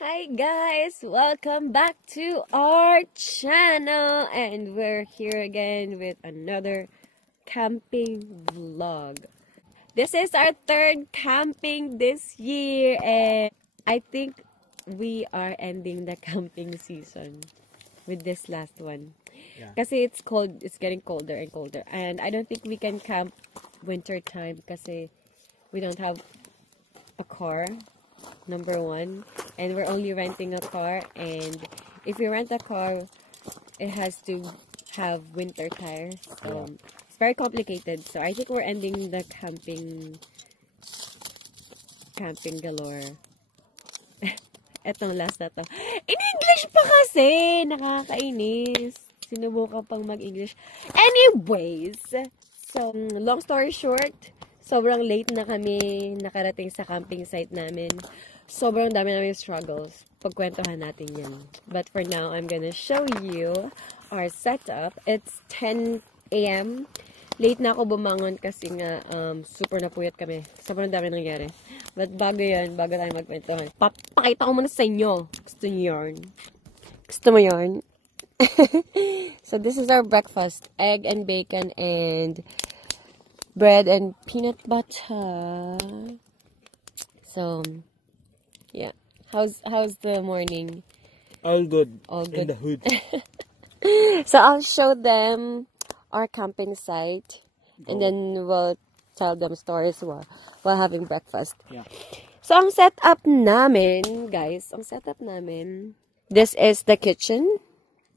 Hi guys! Welcome back to our channel and we're here again with another camping vlog. This is our third camping this year and I think we are ending the camping season with this last one. Yeah. Kasi it's cold, it's getting colder and colder and I don't think we can camp winter time kasi we don't have a car. Number one, and we're only renting a car, and if we rent a car it has to have winter tires, so it's very complicated. So I think we're ending the camping galore. Etong last na to in English pa kasi nakakainis, sinubukan pang mag-English anyways. So long story short, sobrang late na kami nakarating sa camping site namin. Sobrang dami namin struggles. Pagkwentuhan natin yan. But for now, I'm gonna show you our setup. It's 10 a.m. Late na ako bumangon kasi nga super napuyat kami. Sobrang dami nangyari. But bago yan, bago tayo magkwentuhan, papakita ko muna sa inyo. Gusto niyo yarn? Gusto mo yarn? So this is our breakfast. Egg and bacon and bread and peanut butter. So, yeah. How's the morning? All good. All good. In the hood. So I'll show them our camping site, and then we'll tell them stories while having breakfast. Yeah. So ang setup namin, guys, this is the kitchen.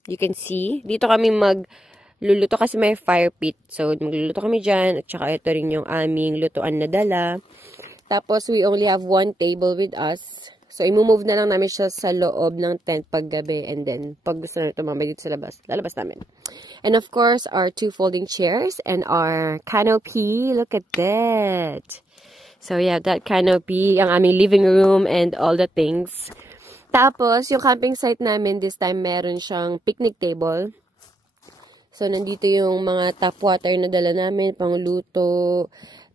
You can see. Dito kami magluluto kasi may fire pit. So, magluluto kami dyan. At saka ito rin yung aming lutuan na dala. Tapos, we only have one table with us. So, imumove na lang namin siya sa loob ng tent paggabi. And then, pag gusto namin tumambay dito sa labas, lalabas namin. And of course, our two folding chairs and our canopy. Look at that. So, yeah, that canopy, ang aming living room and all the things. Tapos, yung camping site namin, this time, meron siyang picnic table. So, nandito yung mga tap water na dala namin, pangluto.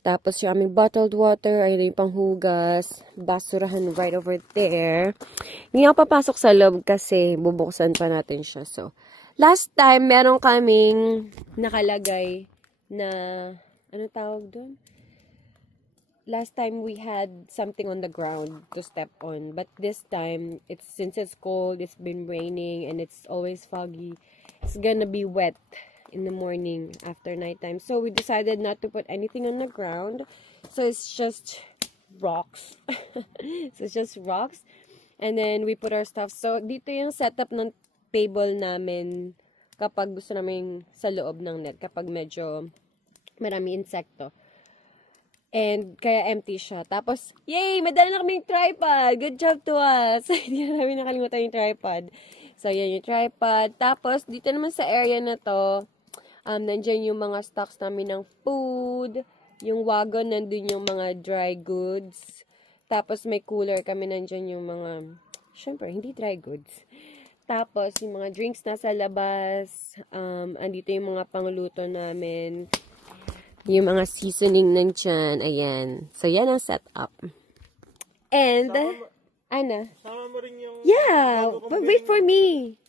Tapos, yung aming bottled water, ayun yung panghugas. Basurahan right over there. Hindi ako papasok sa loob kasi bubuksan pa natin siya. So, last time, meron kaming nakalagay na, ano tawag doon? Last time we had something on the ground to step on, but this time since it's cold, it's been raining and it's always foggy, it's gonna be wet in the morning after nighttime. So we decided not to put anything on the ground. So it's just rocks. So it's just rocks. And then we put our stuff. So dito yung setup ng table namin kapag gusto namin sa loob ng net, kapag medyo marami insekto. And kaya empty siya. Tapos, yay! Madala na kaming tripod! Good job to us! Hindi na namin nakalimutan yung tripod. So, yan yung tripod. Tapos, dito naman sa area na to, nandyan yung mga stocks namin ng food. Yung wagon, nandun yung mga dry goods. Tapos, may cooler kami, nandyan yung mga, syempre, hindi dry goods. Tapos, yung mga drinks nasa labas. Andito yung mga pangluto namin. Yung mga seasoning nandyan. Ayan. So, yan ang setup. And, ano? Sama mo rin yung... Yeah! But wait for me!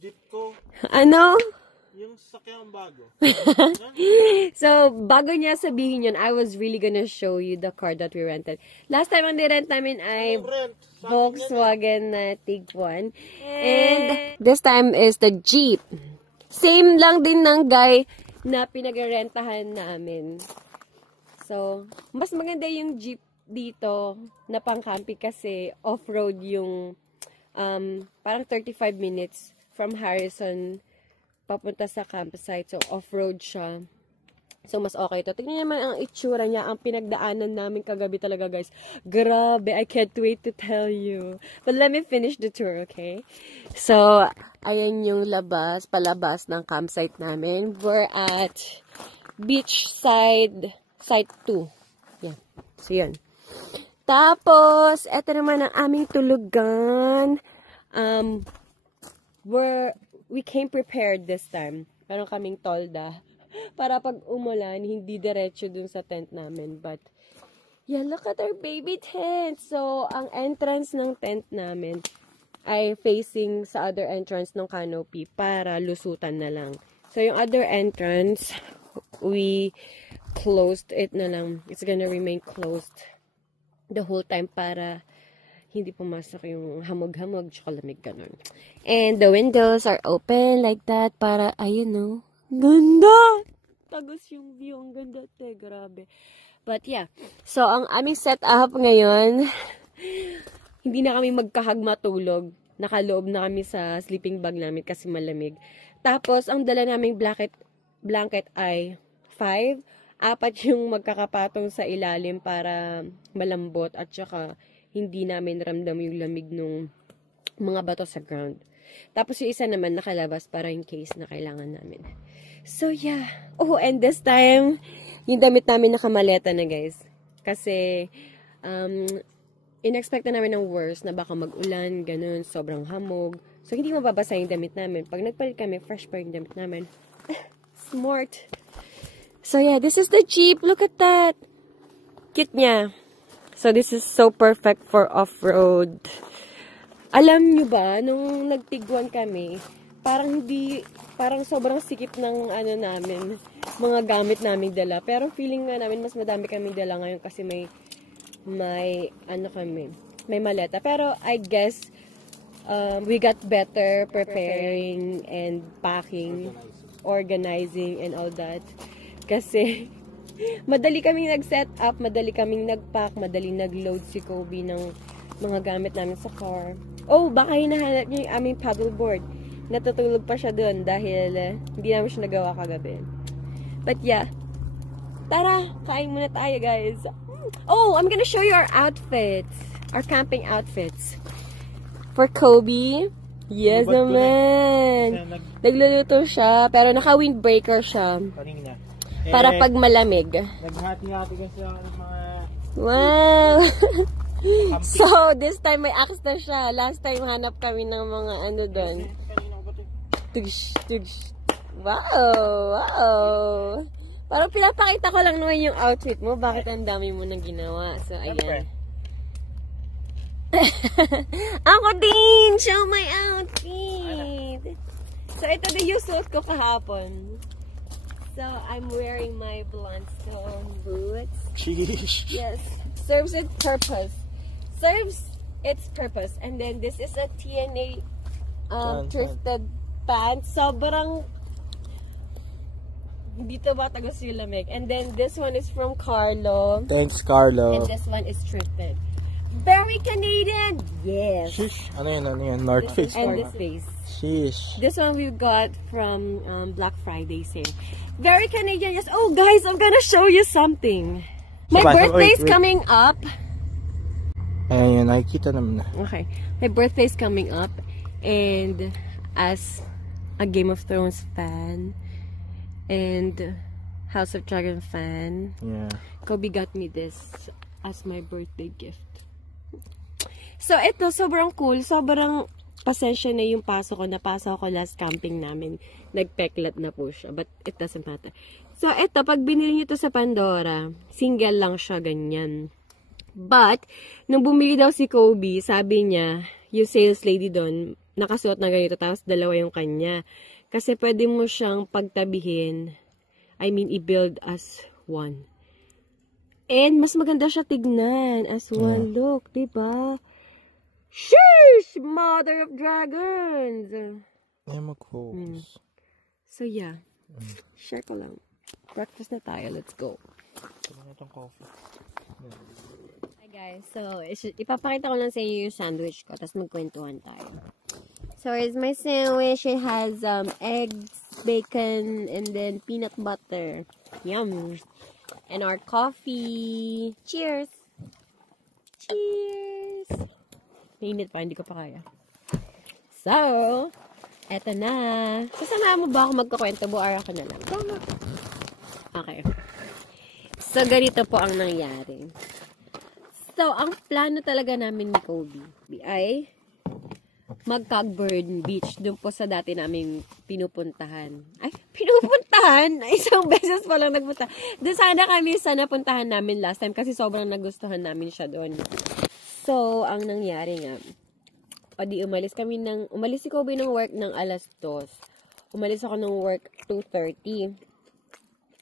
Jeep ko. Ano? Yung sakyang bago. So, bago niya sabihin yun, I was really gonna show you the car that we rented. Last time ang nirent namin ay Volkswagen na Tiguan. And this time is the Jeep. Same lang din ng guy na pinagrentahan namin. So, mas maganda yung Jeep dito na pang-camping kasi off-road yung parang 35 minutes from Harrison papunta sa campsite. So, off-road siya. So, mas okay to. Tingnan naman ang itsura niya. Ang pinagdaanan namin kagabi talaga, guys. Grabe. I can't wait to tell you. But let me finish the tour, okay? So, ayan yung palabas ng campsite namin. We're at Beachside, Site 2. Yan. So, yun. Tapos, eto naman ang aming tulugan. We came prepared this time. Meron kaming tolda. Para pag umulan, hindi diretso dun sa tent namin. But, yeah, look at our baby tent. So, ang entrance ng tent namin, ay facing sa other entrance ng canopy para lusutan na lang. So, yung other entrance, we closed it na lang. It's gonna remain closed the whole time para hindi pumasok yung hamog-hamog, tsaka lamig ganun. And the windows are open like that para, ayun no, ganda! Tagos yung view, ang ganda, te, grabe. But yeah, so ang aming setup ngayon, hindi na kami magkahag matulog. Nakaloob na kami sa sleeping bag namin kasi malamig. Tapos, ang dala naming blanket ay 5. 4 yung magkakapatong sa ilalim para malambot at saka hindi namin ramdam yung lamig ng mga bato sa ground. Tapos yung isa naman nakalabas para in case na kailangan namin. So yeah. Oh, and this time, yung damit namin nakamaleta na guys. Kasi, in-expect na namin ng worst na baka mag-ulan, ganun, sobrang hamog. So, hindi mababasa yung damit namin. Pag nagpalit kami, fresh pa yung damit namin. Smart. So yeah, this is the Jeep. Look at that. Cute niya. So, this is so perfect for off-road. Alam nyo ba, nung nagtiguan kami, parang sobrang sikip ng namin, mga gamit namin dala. Pero feeling nga namin, mas madami kami dala ngayon kasi may maleta. Pero I guess, we got better preparing and packing, organizing, and all that. Kasi, madali kaming nag-set up, madali kaming nag-pack, madali nag-load si Kobe ng mga gamit namin sa car. Oh, baka hinahanap niyo yung aming paddleboard. Natutulog pa siya doon dahil hindi namin siya nagawa kagabi. But yeah, tara, kain muna tayo guys. Oh, I'm gonna show you our outfits. Our camping outfits. For Kobe, yes naman. Nagluluto siya, pero naka-windbreaker siya. Kanina. Para pag malamig. Naghati-hati kasi ako ng mga... Wow! So, this time may axe na siya. Last time hanap kami ng mga doon. Tugs, tugs. Wow! Wow! Parang pinapakita ko lang naman yung outfit mo. Bakit ang dami mo nang ginawa? So, ayan. Ako din! Show my outfit! So, ito na yung suot ko kahapon. So, I'm wearing my Blundstone boots. Sheesh. Yes. Serves its purpose. Serves its purpose. And then, this is a TNA thrifted pants. Sobrang dito ba tagos yung lamig. And then, this one is from Carlo. Thanks, Carlo. And this one is thrifted. Very Canadian! Yes. Sheesh. Ano yun? North Face. And this face. Sheesh. This one we got from Black Friday sale. Very Canadian, yes. Oh, guys, I'm gonna show you something. My birthday's coming up. Ayan, nakikita naman na. Okay. My birthday's coming up. And as a Game of Thrones fan and House of Dragon fan, Yeah. Kobe got me this as my birthday gift. So, ito, sobrang cool. Sobrang pasensya na yung pasok ko. Napasok ko last camping namin. Nagpeklat na po siya. But it doesn't matter. So, ito, pag binili nyo ito sa Pandora, single lang siya, ganyan. But, nung bumili daw si Kobe, sabi niya, yung sales lady doon, nakasuot na ganito, tapos dalawa yung kanya. Kasi pwede mo siyang pagtabihin. I mean, i-build as one. And, mas maganda siya tignan as one. Look, diba? Sheesh! Mother of Dragons! Ay, mag-focus. So, yeah. Share ko lang. Breakfast na tayo. Let's go. Ito na itong coffee. Hi, guys. So, ipapakita ko lang sa inyo yung sandwich ko. Tapos magkwentuhan tayo. So, here's my sandwich. It has eggs, bacon, and then peanut butter. Yum! And our coffee. Cheers! Cheers! Mainit pa, hindi ko pa kaya. So, eto na. Sasama mo ba ako magkakwento? Buara ka na lang. Okay. So, ganito po ang nangyari. So, ang plano talaga namin ni Kobe ay mag-Cockburn Beach. Doon po sa dati naming pinupuntahan. Ay, pinupuntahan? Isang beses pa lang nagpunta. Doon sana puntahan namin last time kasi sobrang nagustuhan namin siya doon. So, ang nangyari nga, Padi umalis si Kobe ng work ng alas 2. Umalis ako ng work 2:30.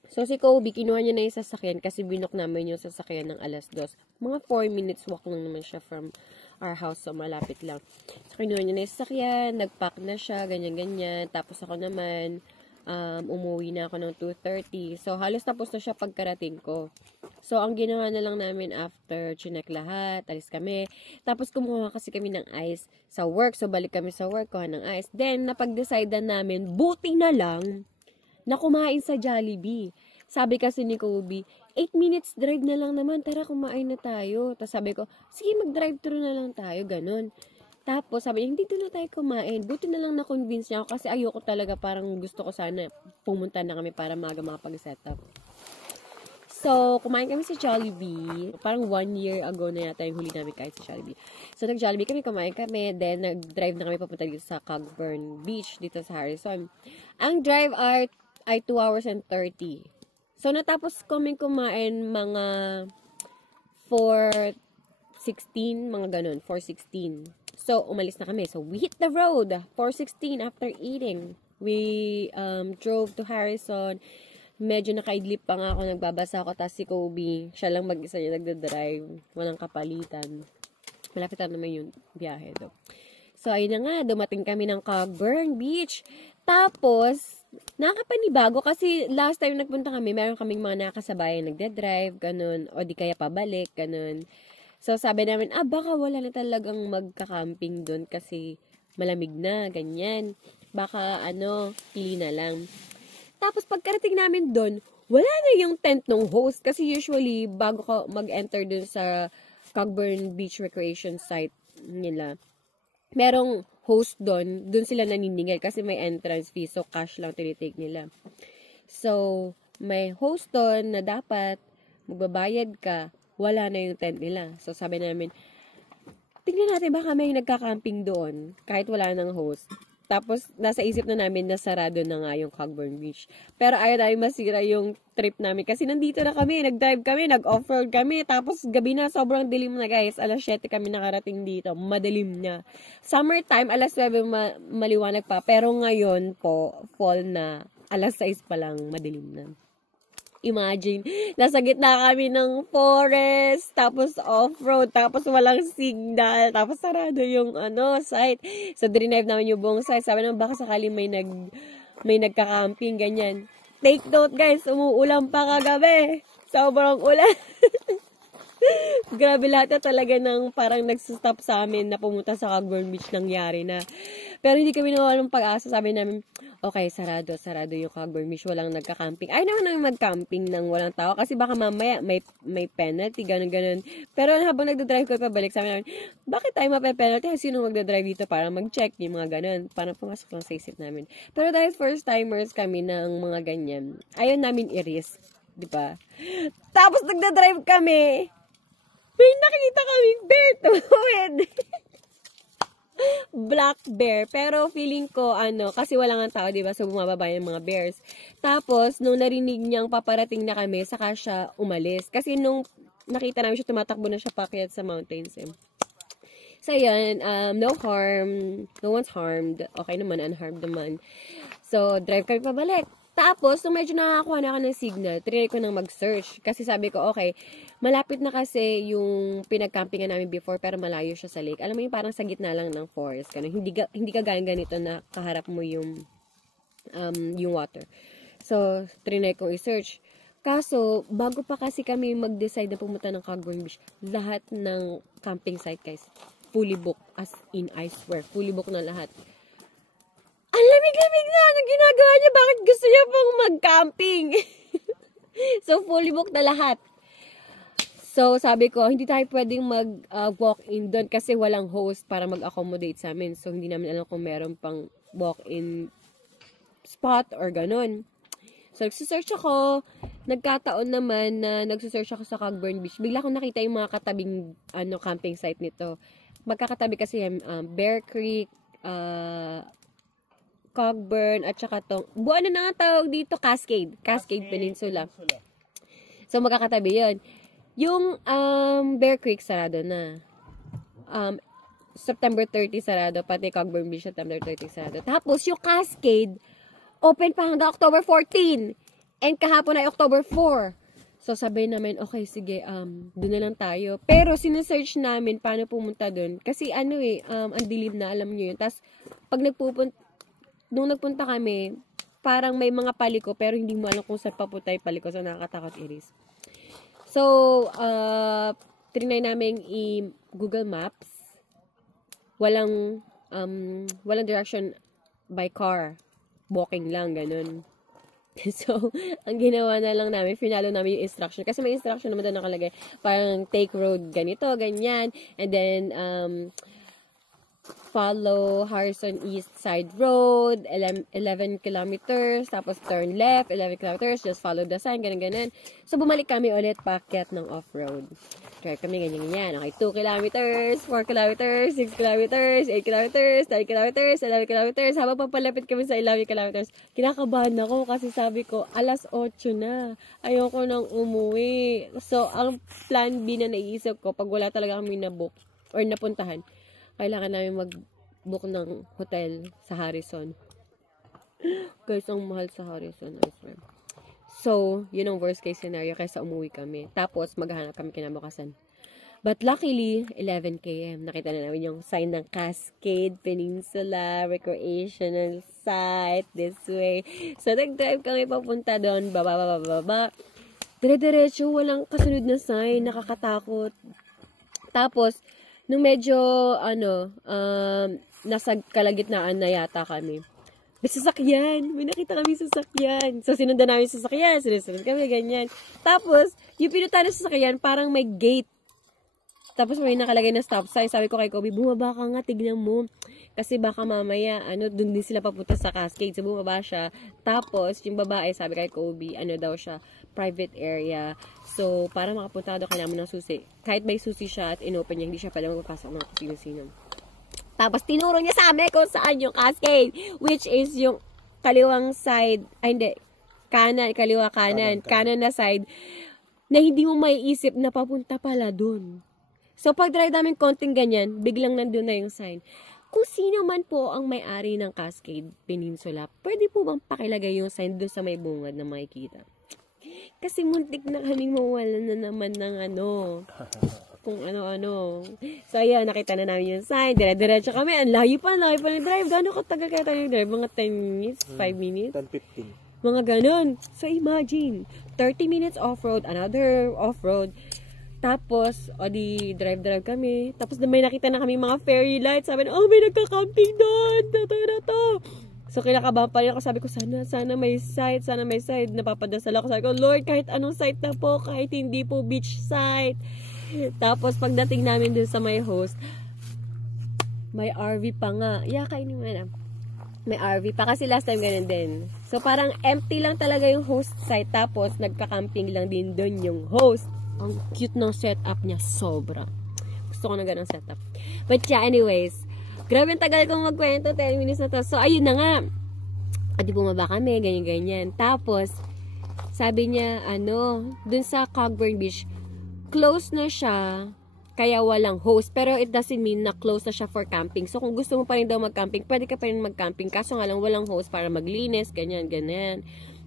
So, si Kobe, kinuha niya na yung sasakyan kasi binok namin yung sasakyan ng alas 2. Mga 4 minutes walk lang naman siya from our house. So, malapit lang. So, kinuha niya na yung sasakyan, nag-pack na siya, ganyan-ganyan. Tapos ako naman, umuwi na ako ng 2:30. So, halos tapos na siya pagkarating ko. So, ang ginawa na lang namin after chinek lahat, alis kami. Tapos, kumuha kasi kami ng ice sa work. So, balik kami sa work, kuha ng ice. Then, napag-decide na namin, buti na lang, na kumain sa Jollibee. Sabi kasi ni Kobe, 8 minutes drive na lang naman, tara kumain na tayo. Tapos sabi ko, sige mag-drive-thru na lang tayo, ganun. Tapos sabi niya, dito na tayo kumain. Buti na lang na-convince niya ako kasi ayoko talaga, parang gusto ko sana pumunta na kami para maaga makapag-setup. So, kumain kami sa Jollibee. Parang 1 year ago na yata yung huli namin kahit sa Jollibee. So, nag-Jollibee kami, kumain kami. Then, nag-drive na kami papunta dito sa Cogburn Beach, dito sa Harrison. Ang drive ay 2 hours and 30. So, natapos kami kumain mga 4:16, mga ganun, 4:16. So, umalis na kami. So, we hit the road, 4:16 after eating. We drove to Harrison. Medyo nakaidlip pa nga ako, nagbabasa ako, tapos si Kobe, siya lang mag-isa niya nagdadrive. Walang kapalitan. Malapit na naman yung biyahe do. So, ayun na nga, dumating kami ng Cogburn Beach. Tapos, nakapanibago kasi last time nagpunta kami, meron kaming mga nakasabayan nagde-drive, ganun, o di kaya pabalik, ganun. So, sabi namin, baka wala na talagang magka-camping doon kasi malamig na, ganyan. Baka, pili na lang. Tapos, pagkarating namin doon, wala na yung tent ng host kasi usually, bago ka mag-enter doon sa Cogburn Beach Recreation Site nila, merong host doon sila naniningil kasi may entrance fee, so cash lang tinitake nila. So, may host doon na dapat magbabayad ka, wala na yung tent nila. So, sabi namin, tingnan natin baka may nagka-camping doon kahit wala nang host. Tapos, nasa isip na namin na sarado na nga yung Cogburn Beach. Pero ayaw namin masira yung trip namin. Kasi nandito na kami, nag-drive kami, nag-off-road kami. Tapos, gabi na, sobrang dilim na guys. Alas 7 kami nakarating dito. Madilim na. Summertime, alas 9 maliwanag pa. Pero ngayon po, fall na. Alas 6 pa lang, madilim na. Imagine, nasa gitna kami ng forest, tapos off-road, tapos walang signal, tapos sarado yung site. So, drive namin yung buong site. Sabi naman, baka sakali may nagka-camping, ganyan. Take note, guys, umuulan pa kagabi. Sobrang ulan. Grabe lahat na talaga ng parang nagsustop sa amin na pumunta sa Cogburn Beach, nangyari na. Pero hindi kami nawalan ng pag-asa. Sabi namin, okay, sarado yung Cogburn Beach. Walang nagka-camping. Ay naman mag-camping ng walang tao kasi baka mamaya may penalty, ganun. Pero habang nagdadrive ko pabalik, sabi namin, bakit tayo mape-penalty? Sino magdadrive dito para mag-check yung mga ganun? Parang pumasok lang sa isip namin. Pero dahil first-timers kami ng mga ganyan, ayaw namin i-risk. Diba? Tapos nagdadrive kami, may nakikita kaming bear tuwid. Black bear. Pero feeling ko, kasi wala nga tao, diba? So, bumababa yung mga bears. Tapos, nung narinig niyang paparating na kami, saka siya umalis. Kasi nung nakita namin siya, tumatakbo na siya pakyat sa mountains. So, yan. No harm. No one's harmed. Okay naman, unharmed naman. So, drive kami pabalik. Tapos, nung medyo nakakuha na ako ng signal, trinay ko nang mag-search. Kasi sabi ko, okay, malapit na kasi yung pinag-campingan namin before, pero malayo siya sa lake. Alam mo yung parang sa gitna lang ng forest. Hindi ka ganito na kaharap mo yung water. So, trinay kong i-search. Kaso, bago pa kasi kami mag-decide na pumunta ng Cogburn Beach, lahat ng camping site, guys, fully booked. As in, I swear, fully booked na lahat. Ang lamig-lamig na! Anong ginagawa niya? Bakit gusto niya pong mag-camping? So, fully booked na lahat. So, sabi ko, hindi tayo pwedeng mag-walk-in doon kasi walang host para mag-accommodate sa amin. So, hindi namin alam kung meron pang walk-in spot or ganun. So, nagsisearch ako. Nagkataon naman na nagsisearch ako sa Cogburn Beach. Bigla akong nakita yung mga katabing camping site nito. Magkakatabi kasi Bear Creek, Cogburn, at saka buwan na nga tawag dito, Cascade Peninsula. So, magkakatabi yun. Yung Bear Creek, sarado na. September 30 sarado, pati Cogburn Beach September 30 sarado. Tapos yung Cascade, open pa hanggang October 14. And kahapon ay October 4. So sabi namin, okay, sige, doon na lang tayo. Pero sinesearch namin paano pumunta doon. Kasi ang dilim na, alam nyo yun. Tapos, pag nung nagpunta kami, parang may mga paliko, pero hindi mo alam kung saan papunta yung paliko. So, nakakatakot iris. So, trinay namin i-Google Maps. Walang direction by car. Walking lang, ganun. So, ang ginawa na lang namin, finalo namin yung instruction. Kasi may instruction naman doon nakalagay. Parang take road ganito, ganyan. And then, follow Harrison East Side Road, 11 kilometers, tapos turn left, 11 kilometers, just follow the sign, ganun. So, bumalik kami ulit paakyat ng off-road. Drive kami ganyan. Okay, 2 kilometers, 4 kilometers, 6 kilometers, 8 kilometers, 9 kilometers, 11 kilometers. Habang papalapit kami sa 11 kilometers, kinakabahan ako kasi sabi ko, alas 8 na. Ayoko nang umuwi. So, ang plan B na naisip ko, pag wala talaga kami na-book or napuntahan, kailangan namin mag-book ng hotel sa Harrison. Guys, ang mahal sa Harrison, I swear. So, yun ang worst case scenario kaysa umuwi kami. Tapos, maghahanap kami kinabukasan. But luckily, 11 km. Nakita na namin yung sign ng Cascade Peninsula Recreational Site this way. So, nag-drive kami papunta doon. Baba. Dire-diretso, walang kasunod na sign. Nakakatakot. Tapos, nung medyo, nasa kalagitnaan na yata kami. May sasakyan. May nakita kami sasakyan. So, sinundan namin sasakyan. Sinusunod kami, ganyan. Tapos, yung pinunta na sasakyan, parang may gate. Tapos, may nakalagay na stop sign. Sabi ko kay Kobe, bumaba ka nga, tignan mo. Kasi baka mamaya, dun din sila papunta sa Cascade. So, bumaba siya. Tapos, yung babae, sabi kay Kobe, daw siya, private area. So, para makapunta daw, kailangan mo ng susi. Kahit may susi siya at inopen niya, hindi siya pala magpapasok ng sino-sino. Tapos, tinuro niya sa amin kung saan yung Cascade, which is yung kaliwang side, kaliwa kanan na side, na hindi mo maiisip na papunta pala dun. So, pag drive namin konting ganyan, biglang nandun na yung sign. Kung sino man po ang may-ari ng Cascade Peninsula, pwede po bang pakilagay yung sign dun sa may bungad na makikita? Kasi muntik na kaming mawalan na naman ng kung ano-ano. So, ayan, nakita na namin yung sign. Dire-diretso kami. Ang layo pa ng drive. Gano'n katagal kaya tayo drive? Mga 10 minutes? 5 minutes? 10-15. Mga ganon. So, imagine. 30 minutes off-road. Another off-road. Tapos, di drive kami. Tapos, may nakita na kami mga fairy lights. Sabi na, may nagka-camping doon. Ito. So, kinakabahan pa rin ako. Sabi ko, sana may site. Napapadasal ako. Sabi ko, Lord, kahit anong site na po. Kahit hindi po beach site. Tapos, pagdating namin dun sa may host, may RV pa nga. Kainin mo na. May RV pa. Kasi last time ganun din. So, parang empty lang talaga yung host site. Tapos, nagka-camping lang din dun yung host. Ang cute ng setup niya. Sobra. Gusto ko na ganun setup. But yeah, anyways. Grabe ang tagal kong magkwento. 10 minutes na to. So, ayun na nga. Di bumaba kami. Ganyan. Tapos, sabi niya, dun sa Cogburn Beach, close na siya, kaya walang host. Pero it doesn't mean na close na siya for camping. So, kung gusto mo pa rin daw mag-camping, pwede ka pa rin mag-camping. Kaso nga lang, walang host para maglinis, ganyan.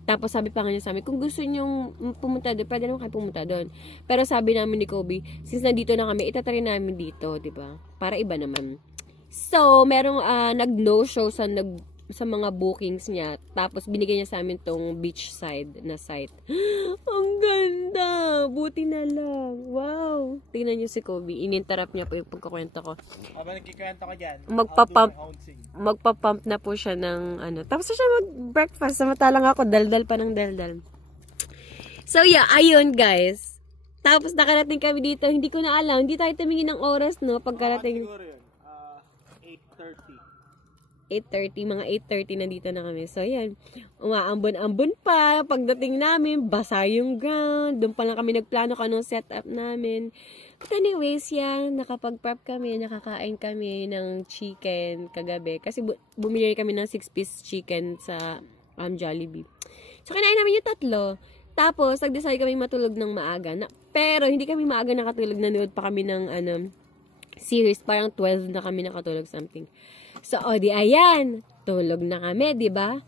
Tapos, sabi pa nga niya sa amin, kung gusto nyo pumunta doon, pwede naman kayo pumunta doon. Pero sabi namin ni Kobe, since nandito na kami, itatry namin dito, diba? Para iba naman. So, merong nag-no-show sa mga bookings niya. Tapos, binigay niya sa amin tong beach side na site. Ang ganda! Buti na lang. Wow! Tingnan niyo si Kobe. Ininterrupt niya po yung pagkakwento ko. Habang nagkikwento ka dyan, magpapump na po siya ng Tapos siya mag-breakfast. Samantalang ako, daldal pa ng daldal. So, yeah. Ayun, guys. Tapos, nakarating kami dito. Hindi ko na alam. Hindi tayo tumingin ng oras, no? Pagkarating. Siguro yun. 8:30, mga 8:30 nandito na kami. So, yan. Umaambon-ambon pa. Pagdating namin, basa yung ground. Doon pa lang kami nagplano kung anong setup namin. But anyways, yan. Nakapag-prep kami. Nakakain kami ng chicken kagabi. Kasi bumili kami ng 6-piece chicken sa Jollibee. So, kinain namin yung 3. Tapos, nag-decide kami matulog ng maaga. Pero, hindi kami maaga nakatulog. Nanood pa kami ng series. Parang 12 na kami nakatulog something. So, ayan. Tulog na kami, di ba?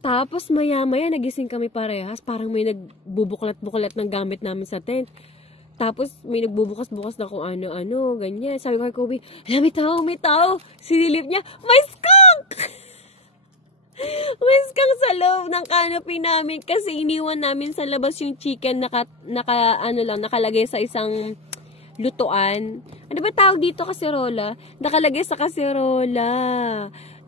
Tapos, maya-maya, nagising kami parehas. Parang may nagbubuklat-buklat ng gamit namin sa tent. Tapos, may nagbubukas-bukas na kung ano-ano, ganyan. Sabi ko kay Kobe, may tao. Sinilip niya, may skunk! May skunk sa loob ng canopy namin kasi iniwan namin sa labas yung chicken nakalagay sa isang lutuan. Ano ba tawag dito, kasirola? Nakalagay sa kasirola.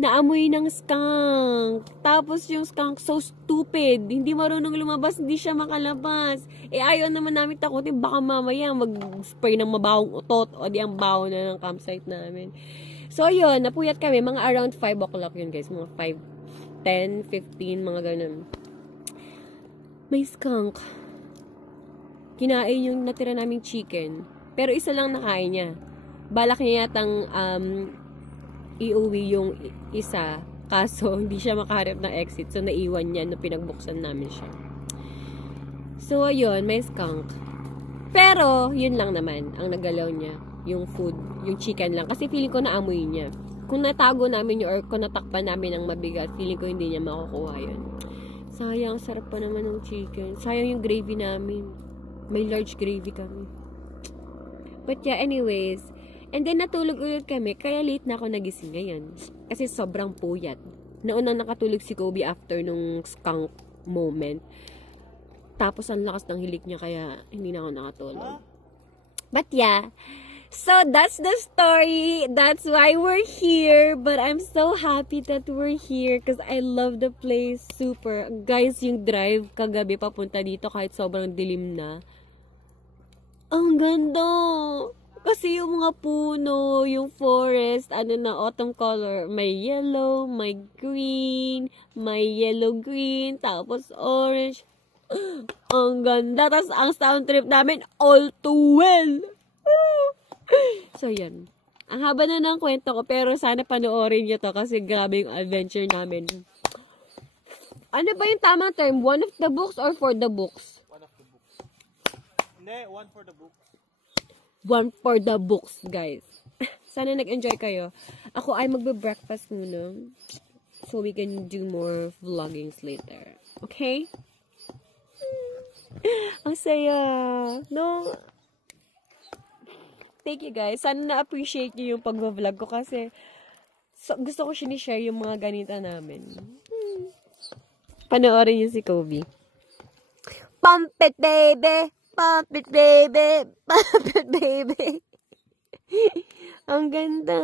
Naamoy ng skunk. Tapos yung skunk so stupid. Hindi marunong lumabas, hindi siya makalabas. Ayaw naman namin takutin. Baka mamaya mag-spray ng mabawang utot o di ang baho na ng campsite namin. So, yun. Napuyat kami. Mga around 5 o'clock yun, guys. Mga 5, 10, 15, mga ganun. May skunk. Kinain yung natira naming chicken. Pero isa lang nakain niya. Balak niya yatang iuwi yung isa. Kaso, hindi siya makaharap ng exit. So, naiwan niya nung pinagbuksan namin siya. So, ayun, may skunk. Pero, yun lang naman ang nagalaw niya. Yung food, yung chicken lang. Kasi feeling ko naamoy niya. Kung natago namin yun or kung natakpan namin ng mabigat, feeling ko hindi niya makukuha yun. Sayang, sarap pa naman ng chicken. Sayang yung gravy namin. May large gravy kami. But yeah, anyways. And then natulog ulit kami. Kaya late na ako nagising ngayon. Kasi sobrang puyat. Naunang nakatulog si Kobe after nung skunk moment. Tapos ang lakas ng hilik niya kaya hindi na ako nakatulog. But yeah. So that's the story. That's why we're here. But I'm so happy that we're here because I love the place. Super. Guys, yung drive kagabi papunta dito kahit sobrang dilim na. Ang ganda. Kasi yung mga puno, yung forest, autumn color. May yellow, may green, may yellow-green, tapos orange. Ang ganda. Tapos ang sound trip namin, all too well. So, yan. Ang haba na ng kwento ko, pero sana panoorin nyo to kasi grabe yung adventure namin. Ano ba yung tamang term? One of the books or for the books? One of the books. Hindi, one for the books. One for the books, guys. Sana nag-enjoy kayo. Ako ay magbe-breakfast muna. So we can do more vloggings later. Okay? Ang saya. No? Thank you, guys. Sana na-appreciate nyo yung pag-vlog ko kasi gusto ko sinishare yung mga ganito namin. Panoorin nyo si Kobe. Pump it, baby! Pump it, baby! Pump it, baby! Ang ganda!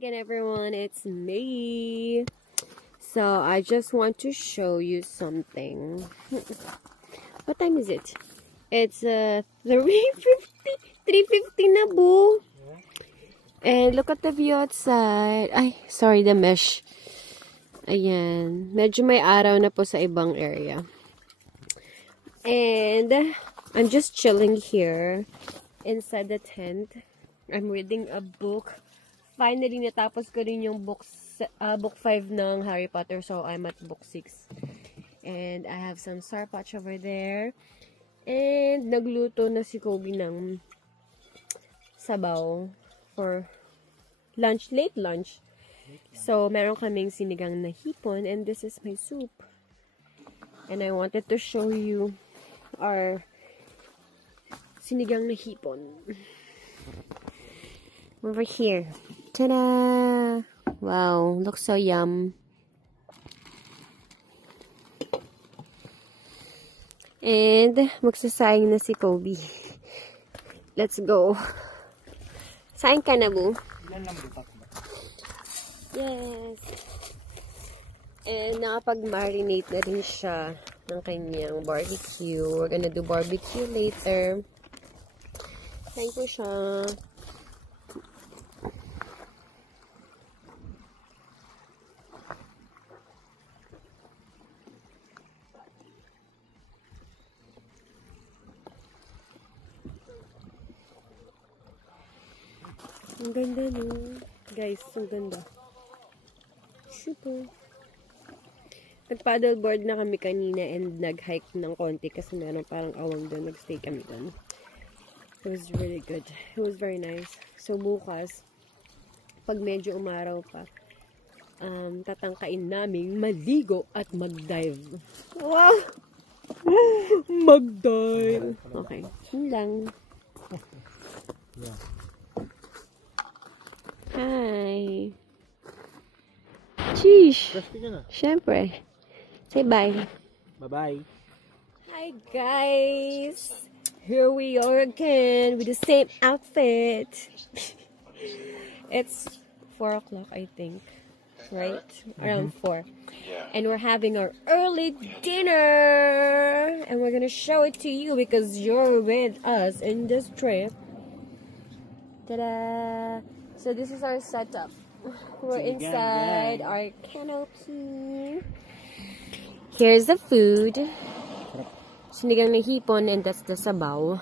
Again, everyone, it's me. So I just want to show you something. What time is it? It's 3:50 na, boo. And look at the view outside. Ay, sorry, the mesh. Ayan. Medyo may araw na po sa ibang area. And I'm just chilling here inside the tent. I'm reading a book. Finally, natapos ko rin yung books book 5 ng Harry Potter, so I'm at book 6. And I have some Star Patch over there. And nagluto na si Kobe ng sabaw for lunch, late lunch. So, meron kaming sinigang na hipon, and this is my soup. And I wanted to show you our sinigang na hipon. Over here. Ta-da! Wow, looks so yum. And magsasayang na si Kobe. Let's go. Sayang ka na, boo? Yes. And nakapag-marinate na rin siya ng kanyang barbecue. We're gonna do barbecue later. Sayang ko siya. Ang ganda, no? Guys, ang ganda. Super. Nag-paddleboard na kami kanina and nag-hike ng konti kasi meron parang awang doon. Nag-stay kami doon. It was really good. It was very nice. So, bukas, pag medyo umaraw pa, tatangkain namin maligo at mag-dive. Wow! Mag-dive! Okay. Yun lang. Yeah. Hi. Sheesh. Rest ka na. Siyempre. Say bye. Bye-bye. Hi, guys. Here we are again with the same outfit. It's 4 o'clock, I think. Right? Around 4. And we're having our early dinner. And we're gonna show it to you because you're with us in this trip. Ta-da! So this is our setup. We're inside our canopy. Here's the food. Sinigang na hipon, and that's the sabaw.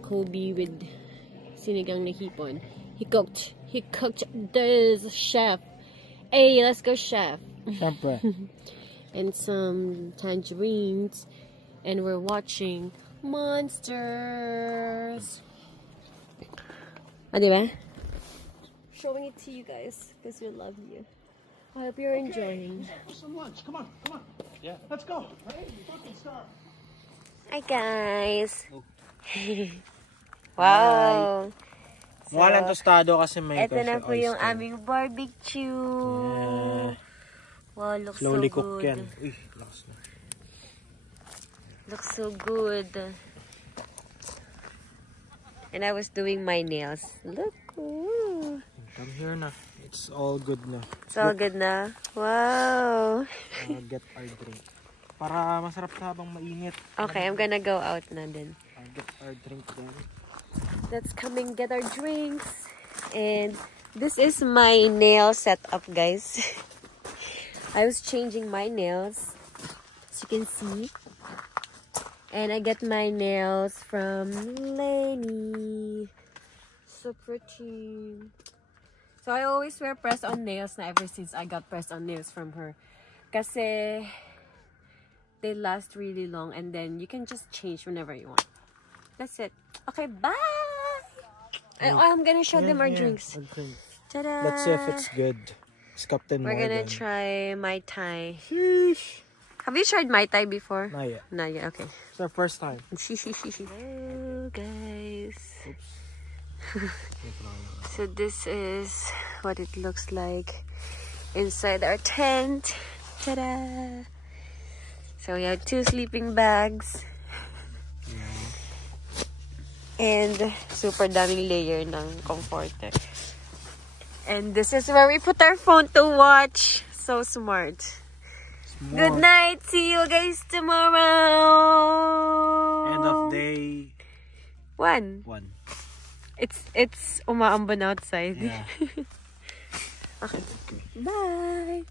Kobe with sinigang na hipon. He cooked this, chef. Hey, let's go, chef. Siyempre. And some tangerines. And we're watching Monsters. Ah, diba? Showing it to you guys because we love you. I hope you're enjoying. Some lunch. Come on. Yeah. Let's go. Hey, fucking star. Hi, guys. Wow. Mukha lang tostado kasi may ito na po yung aming barbecue. Yeah. Wow, looks Slowly so cook good. yan. Uy, lakas na. Looks so good. And I was doing my nails. Look. Ooh. Come here na. It's all good na. It's all good na. Wow. Get our drink. Para masarap na habang mainit. Okay, I'm gonna go out na din. Get our drink then. Let's come and get our drinks. And this is my nail setup, guys. I was changing my nails, as you can see. And I got my nails from Lainey. So pretty. So I always wear press-on nails na ever since I got press-on nails from her. Kasi they last really long and then you can just change whenever you want. That's it. Okay, bye! I'm gonna show them our drinks. Ta-da! Let's see if it's good. It's Captain We're Morgan. gonna try Mai Tai. Sheesh. Have you tried Mai Tai before? Not yet. Not yet, okay. It's our first time. Hello, guys. Oops. So this is what it looks like inside our tent. Ta-da! So we have 2 sleeping bags. And super daming layer ng comforter. And this is where we put our phone to watch. So smart. Good night. See you guys tomorrow. End of day 1. 1. It's umaambon outside. Yeah. Okay. Bye.